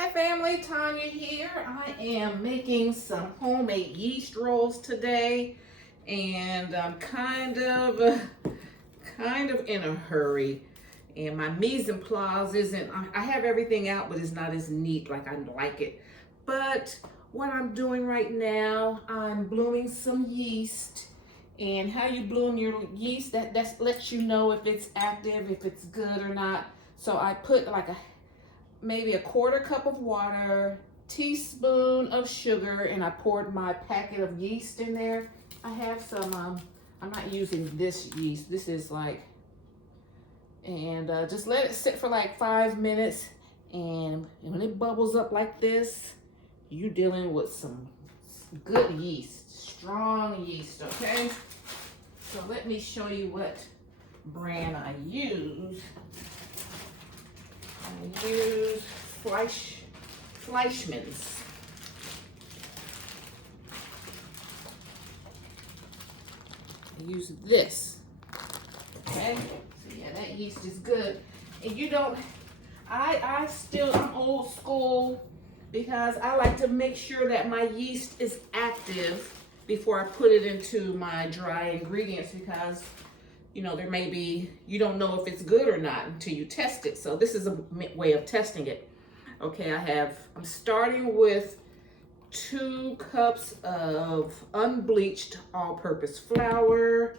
Hi family, Tanya here. I am making some homemade yeast rolls today, and I'm kind of in a hurry. And my mise en place isn't, I have everything out, but it's not as neat like I like it. But what I'm doing right now, I'm blooming some yeast. And how you bloom your yeast, that lets you know if it's active, if it's good or not. So I put like maybe a quarter cup of water, teaspoon of sugar, and I poured my packet of yeast in there. I have some, I'm not using this yeast. This is like, and just let it sit for like 5 minutes. And when it bubbles up like this, you're dealing with some good yeast, strong yeast, okay? So let me show you what brand I use. I use Fleischmann's. I use this. Okay, so yeah, that yeast is good. And you don't, I'm old school because I like to make sure that my yeast is active before I put it into my dry ingredients, because you know, there may be, you don't know if it's good or not until you test it. So this is a way of testing it. Okay, I'm starting with 2 cups of unbleached all-purpose flour.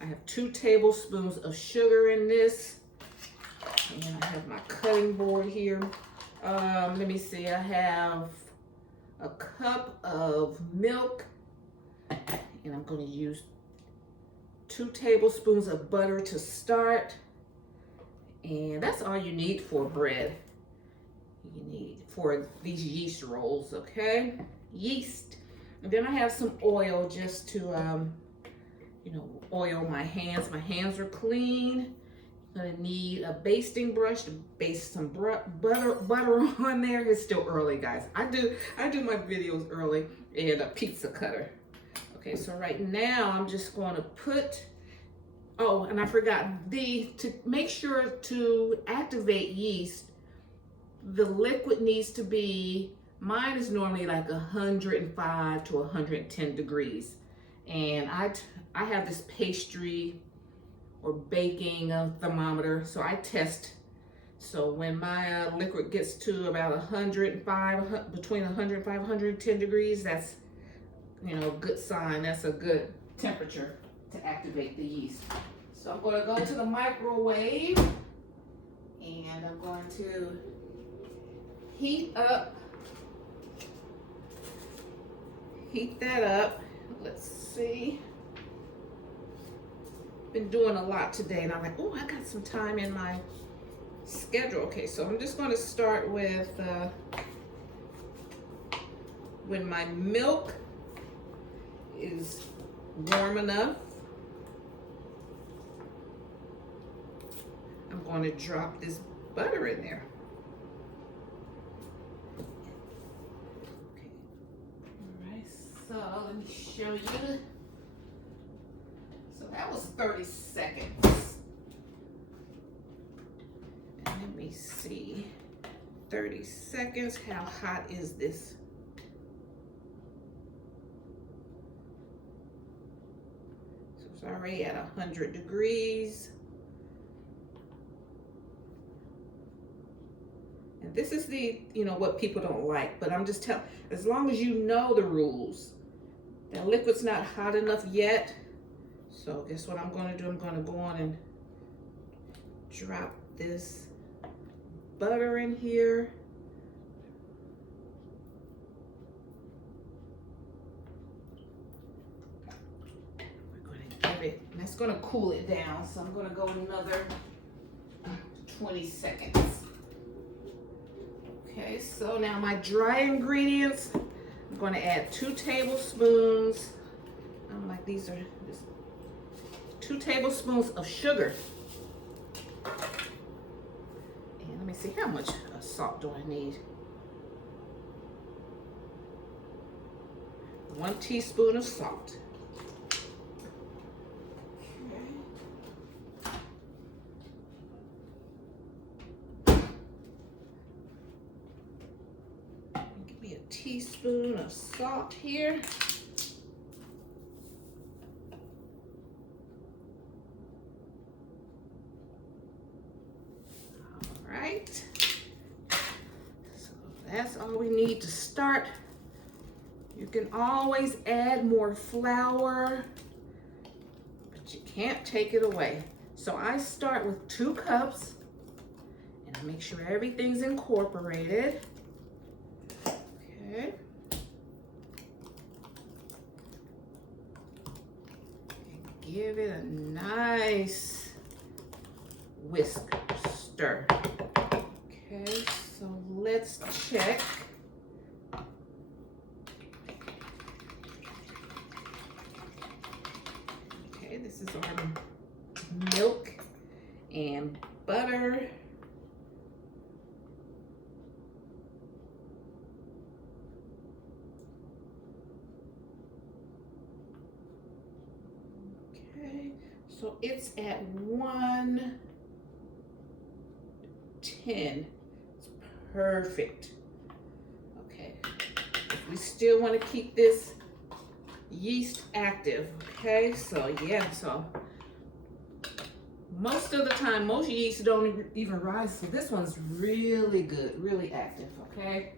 I have 2 tablespoons of sugar in this. And I have my cutting board here. Let me see, I have a cup of milk, and I'm going to use 2 tablespoons of butter to start. And that's all you need for bread. You need for these yeast rolls, okay? Yeast. And then I have some oil just to, you know, oil my hands. My hands are clean. I'm gonna need a basting brush to baste some butter on there. It's still early, guys. I do my videos early, and a pizza cutter. Okay, so right now I'm just going to put, oh, and I forgot, to make sure to activate yeast, the liquid needs to be, mine is normally like 105 to 110 degrees. And I have this pastry or baking thermometer, so I test. So when my liquid gets to about 105, between 105 and 110 degrees, that's, you know, good sign. That's a good temperature to activate the yeast. So I'm going to go to the microwave, and I'm going to heat that up. Let's see. Been doing a lot today, and I'm like, oh, I got some time in my schedule. Okay, so I'm just going to start with when my milk is warm enough, I'm going to drop this butter in there. Okay. All right, so let me show you. So that was 30 seconds. And let me see, 30 seconds, how hot is this? So it's already at 100 degrees. And this is the, you know, what people don't like, but I'm just telling, as long as you know the rules. The liquid's not hot enough yet. So guess what I'm going to do? I'm going to go on and drop this butter in here. We're going to give it, and that's going to cool it down. So I'm going to go another 20 seconds. Okay, so now my dry ingredients, I'm going to add 2 tablespoons. I'm like, these are just 2 tablespoons of sugar. And let me see, how much salt do I need? 1 teaspoon of salt. teaspoon of salt here. All right. So that's all we need to start. You can always add more flour, but you can't take it away. So I start with 2 cups, and I make sure everything's incorporated. Okay. And give it a nice whisk stir. Okay, so let's check. Okay, this is our milk and butter. Okay, so it's at 110. It's perfect. Okay, we still want to keep this yeast active. Okay, so yeah, so most of the time, most yeasts don't even rise, so this one's really good, really active, okay?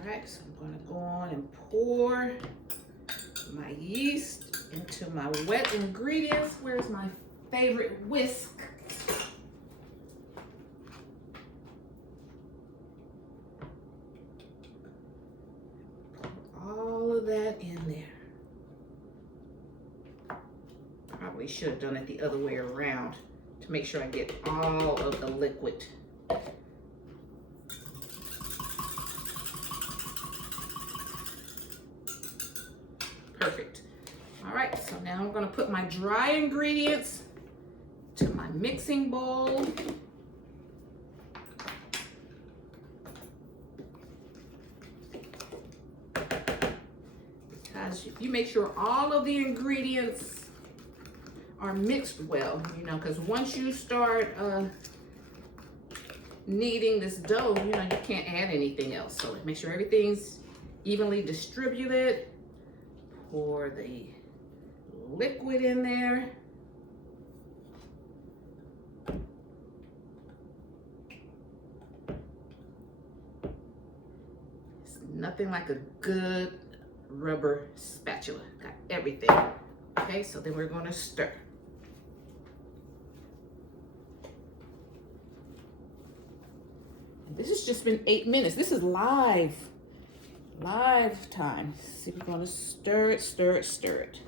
Alright, so I'm gonna go on and pour my yeast into my wet ingredients. Where's my favorite whisk? That in there. Probably should have done it the other way around to make sure I get all of the liquid. Perfect. All right, so now I'm going to put my dry ingredients to my mixing bowl. You make sure all of the ingredients are mixed well, you know, because once you start kneading this dough, you know, you can't add anything else. So make sure everything's evenly distributed. Pour the liquid in there. It's nothing like a good rubber spatula. Got everything. Okay, so then we're going to stir. And this has just been 8 minutes. This is live time. See, we're going to stir it, stir it, stir it.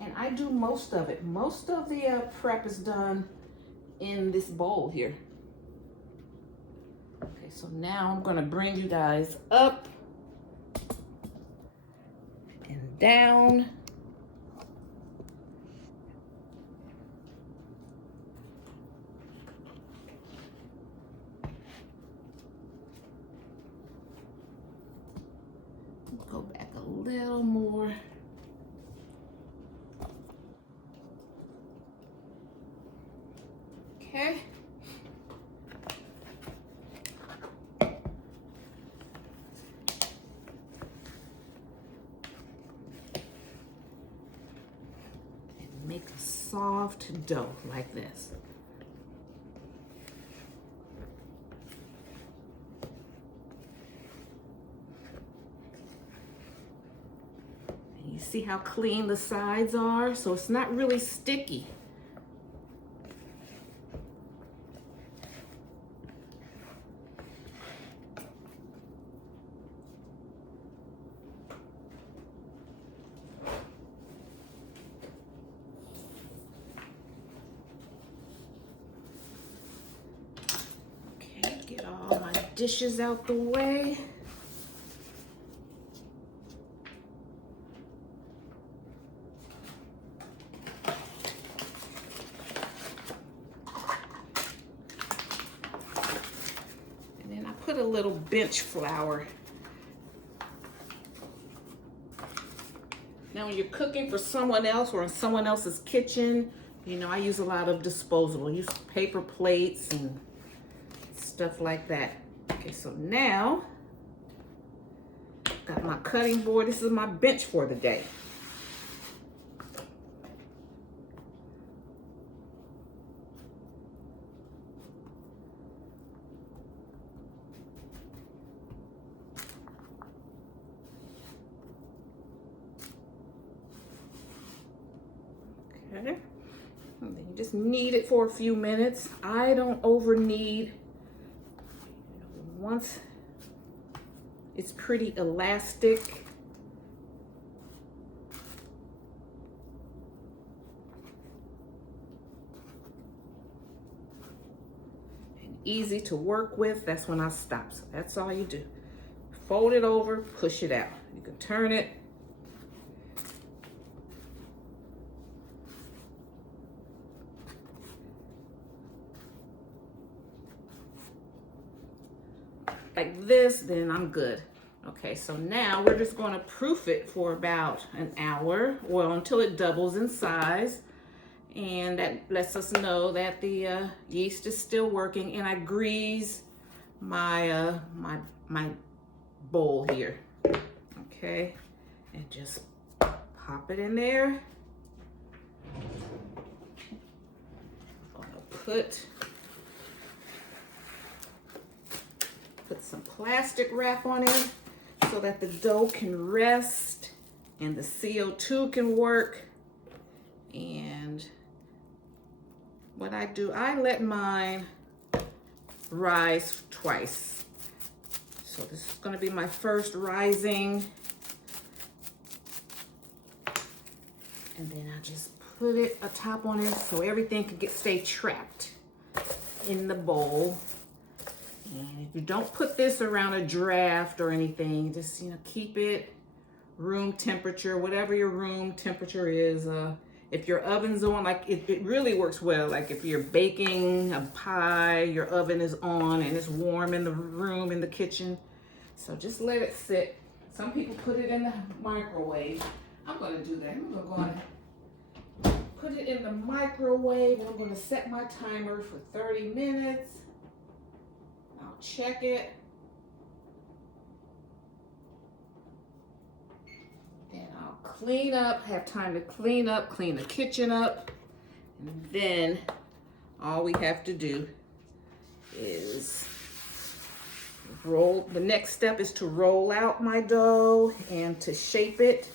And I do most of it. Most of the prep is done in this bowl here. Okay, so now I'm gonna bring you guys up and down. Go back a little more. Okay. And make a soft dough like this. And you see how clean the sides are? So it's not really sticky. Get all my dishes out the way. put a little bench flour. Now when you're cooking for someone else or in someone else's kitchen, you know, I use a lot of disposable. I use paper plates and stuff like that. Okay, so now, got my cutting board. This is my bench for the day. Okay, and then you just knead it for a few minutes. I don't over knead. Once it's pretty elastic, and easy to work with, that's when I stop. So that's all you do. Fold it over, push it out. You can turn it. Like this, then I'm good. Okay, so now we're just going to proof it for about an hour, well, until it doubles in size. And that lets us know that the yeast is still working. And I grease my my bowl here. Okay, and just pop it in there. I'm gonna put some plastic wrap on it so that the dough can rest and the CO2 can work. And what I do, I let mine rise twice. So this is going to be my first rising. And then I just put it atop on it so everything can stay trapped in the bowl. And if you don't put this around a draft or anything, just, you know, keep it room temperature, whatever your room temperature is. If your oven's on, like it really works well. Like if you're baking a pie, your oven is on and it's warm in the room, in the kitchen. So just let it sit. Some people put it in the microwave. I'm gonna do that. I'm gonna put it in the microwave. I'm gonna set my timer for 30 minutes. I'll check it. Then I'll clean up, have time to clean up, clean the kitchen up. And then all we have to do is roll. The next step is to roll out my dough and to shape it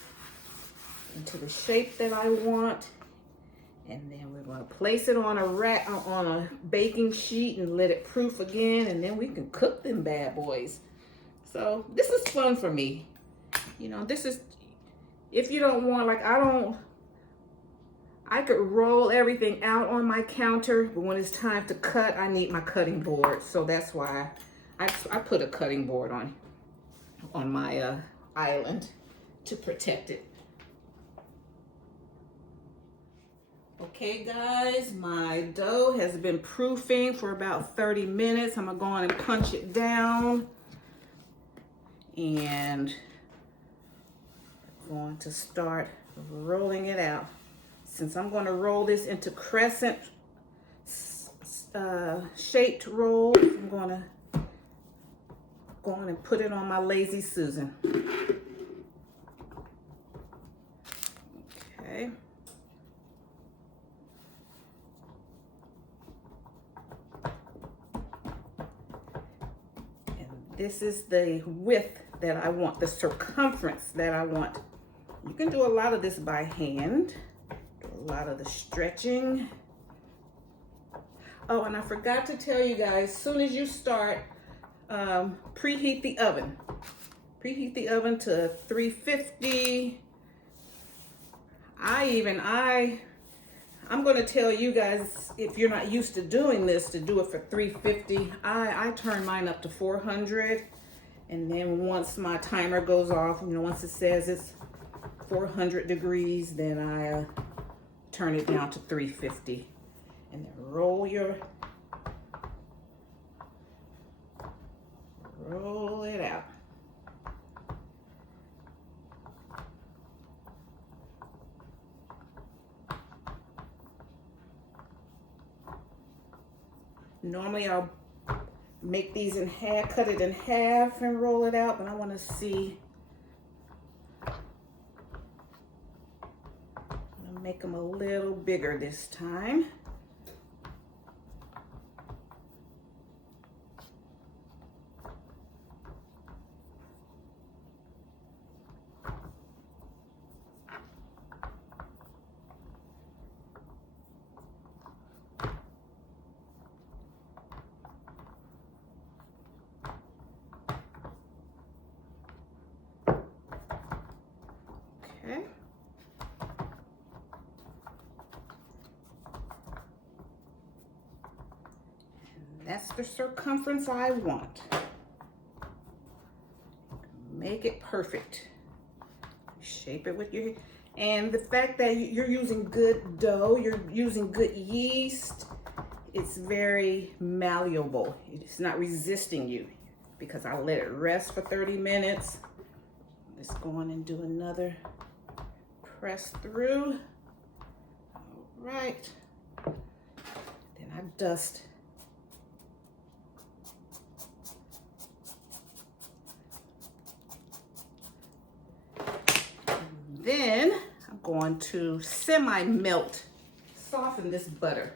into the shape that I want. And then we're going to place it on a rack, on a baking sheet, and let it proof again, and then we can cook them bad boys. So this is fun for me. You know, this is, if you don't want, like I could roll everything out on my counter, but when it's time to cut, I need my cutting board. So that's why I put a cutting board on my island to protect it. Okay guys, my dough has been proofing for about 30 minutes. I'm gonna go on and punch it down. And I'm going to start rolling it out. Since I'm gonna roll this into crescent shaped rolls, I'm gonna go on and put it on my Lazy Susan. Okay. This is the width that I want, the circumference that I want. You can do a lot of this by hand, do a lot of the stretching. Oh, and I forgot to tell you guys, as soon as you start, preheat the oven. Preheat the oven to 350. I'm going to tell you guys, if you're not used to doing this, to do it for 350. I turn mine up to 400, and then once my timer goes off, you know, once it says it's 400 degrees, then I turn it down to 350, and then roll roll it out. Normally I'll make these in half, cut it in half and roll it out, but I want to see. I'm gonna make them a little bigger this time. Okay. That's the circumference I want. Make it perfect. Shape it with your, and the fact that you're using good dough, you're using good yeast, it's very malleable. It's not resisting you because I let it rest for 30 minutes. Let's go on and do another press through. All right. Then I dust. Then I'm going to semi-melt, soften this butter.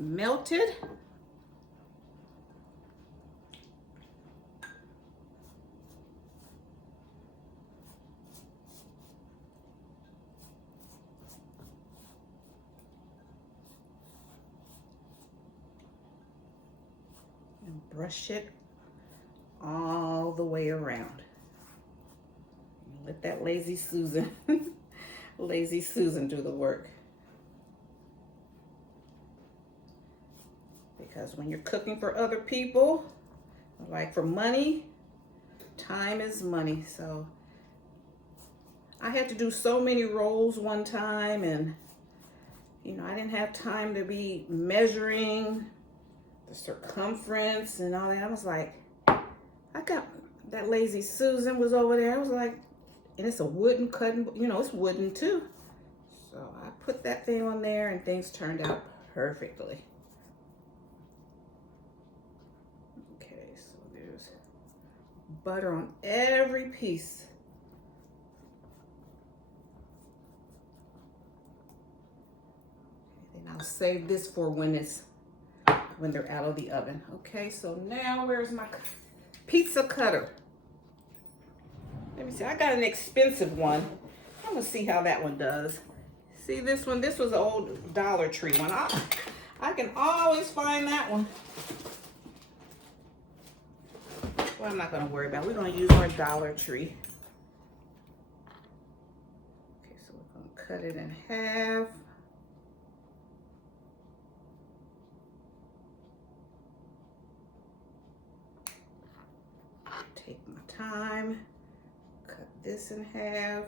Melted. And brush it all the way around. Let that lazy Susan, lazy Susan do the work. Because when you're cooking for other people, like for money, time is money. So I had to do so many rolls one time, and you know, I didn't have time to be measuring the circumference and all that. I was like, I got that lazy Susan was over there. I was like, and it's a wooden cutting, you know, it's wooden too. So I put that thing on there and things turned out perfectly. Butter on every piece. And I'll save this for when they're out of the oven. Okay, so now where's my pizza cutter? Let me see, I got an expensive one. I'm gonna see how that one does. See this one? This was an old Dollar Tree one. I can always find that one. Well, I'm not going to worry about it. We're going to use our Dollar Tree. Okay, so we're going to cut it in half. Take my time. Cut this in half.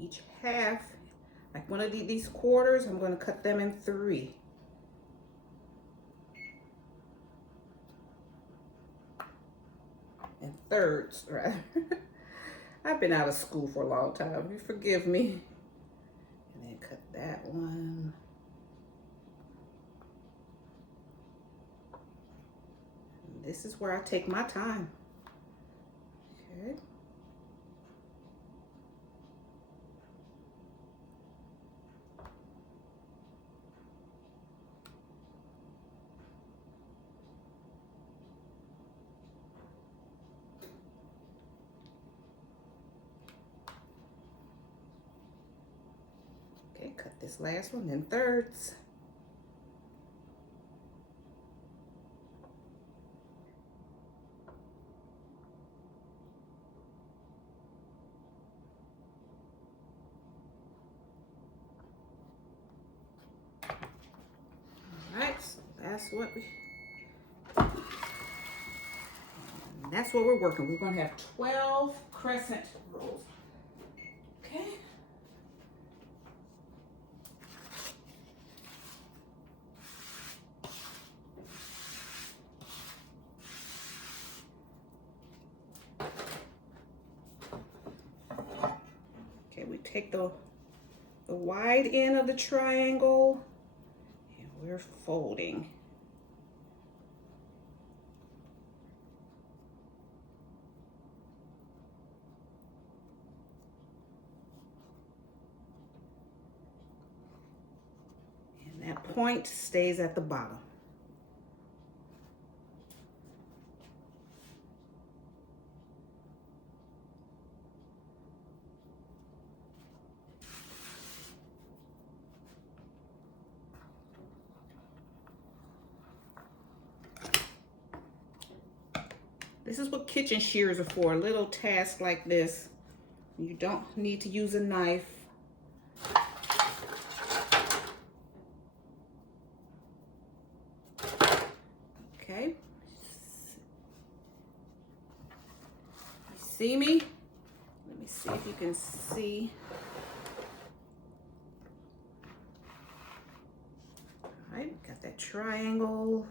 Each half, like one of these quarters, I'm going to cut them in 3. And thirds, rather. I've been out of school for a long time. You forgive me. And then cut that one. This is where I take my time. Okay. Okay, cut this last one in thirds. That's what we're working. We're gonna have 12 crescent rolls. Okay. Okay, we take the wide end of the triangle and we're folding. That point stays at the bottom. This is what kitchen shears are for, a little task like this. You don't need to use a knife. Okay. You see me? Let me see if you can see. All right, got that triangle.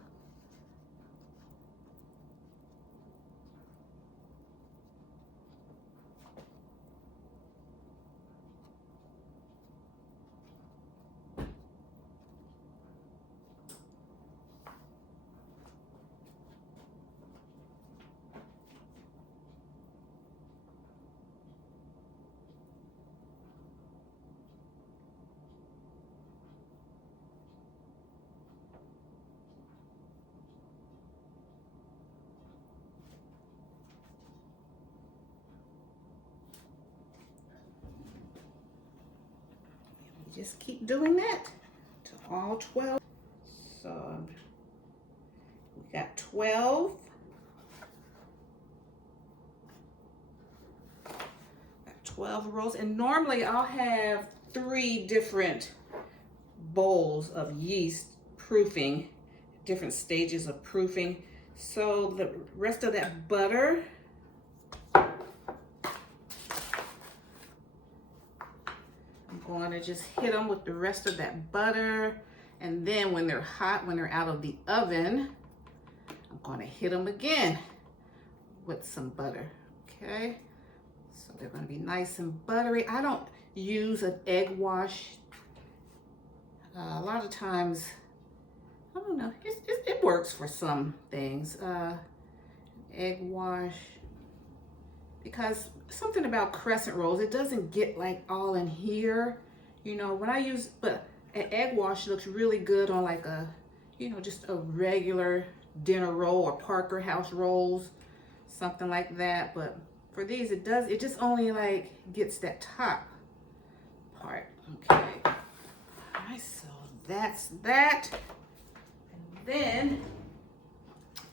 Just keep doing that to all 12. So we got 12. Got 12 rolls, and normally I'll have 3 different bowls of yeast proofing, different stages of proofing. So the rest of that butter, I'm going to just hit them with the rest of that butter, and then when they're hot, when they're out of the oven, I'm going to hit them again with some butter. Okay, so they're going to be nice and buttery. I don't use an egg wash. A lot of times, I don't know, it works for some things. Egg wash, because something about crescent rolls, it doesn't get like all in here, you know. When I use, but an egg wash looks really good on like a, you know, just a regular dinner roll or Parker House rolls, something like that. But for these, it just only like gets that top part. Okay, all right, so that's that. And then,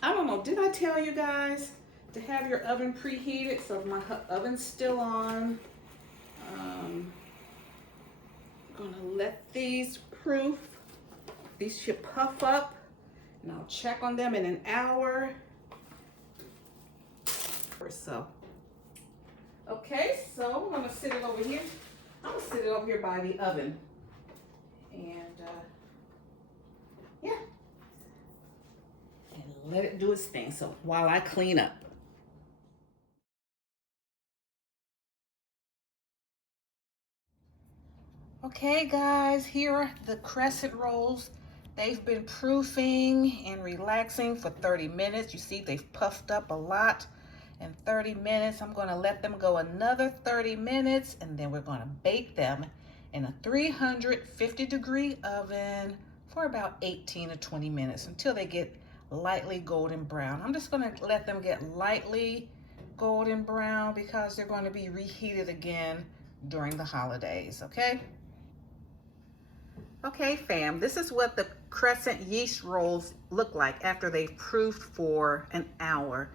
I don't know, did I tell you guys to have your oven preheated? So my oven's still on. I'm gonna let these proof. These should puff up, and I'll check on them in an hour or so. Okay, so I'm gonna sit it over here. I'm gonna sit it over here by the oven, and yeah, and let it do its thing. So while I clean up. Okay guys, here are the crescent rolls. They've been proofing and relaxing for 30 minutes. You see they've puffed up a lot in 30 minutes. I'm gonna let them go another 30 minutes and then we're gonna bake them in a 350-degree oven for about 18 to 20 minutes until they get lightly golden brown. I'm just gonna let them get lightly golden brown because they're going to be reheated again during the holidays, okay? Okay, fam, this is what the crescent yeast rolls look like after they've proofed for an hour.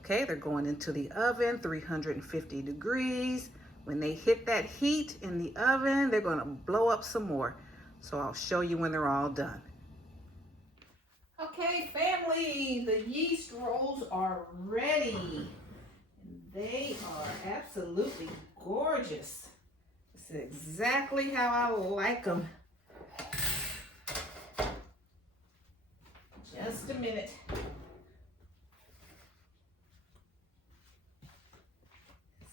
Okay, they're going into the oven, 350 degrees. When they hit that heat in the oven, they're gonna blow up some more. So I'll show you when they're all done. Okay, family, the yeast rolls are ready. They are absolutely gorgeous. This is exactly how I like them. Just a minute.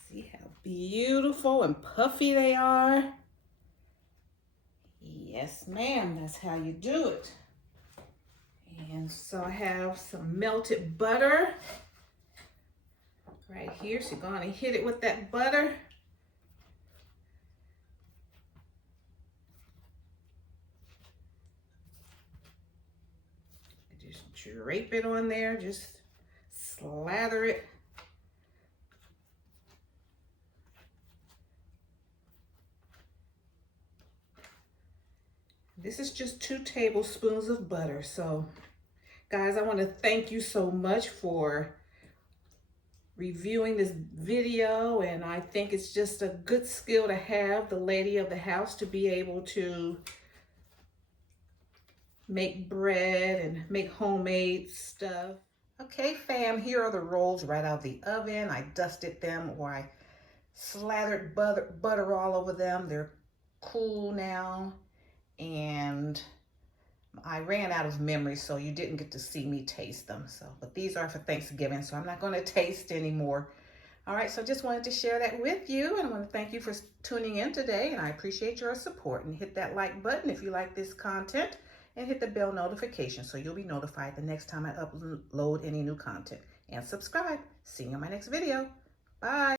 See how beautiful and puffy they are? Yes, ma'am, that's how you do it. And so I have some melted butter right here. So you're going to hit it with that butter. Just drape it on there, just slather it. This is just 2 tablespoons of butter. So guys, I want to thank you so much for reviewing this video, and I think it's just a good skill to have, the lady of the house, to be able to make bread and make homemade stuff. Okay, fam, here are the rolls right out of the oven. I dusted them, or I slathered butter all over them. They're cool now, and I ran out of memory, so you didn't get to see me taste them. But these are for Thanksgiving, so I'm not going to taste anymore. All right, so just wanted to share that with you, and I want to thank you for tuning in today, and I appreciate your support. And hit that like button if you like this content, and hit the bell notification so you'll be notified the next time I upload any new content. And subscribe. See you in my next video. Bye.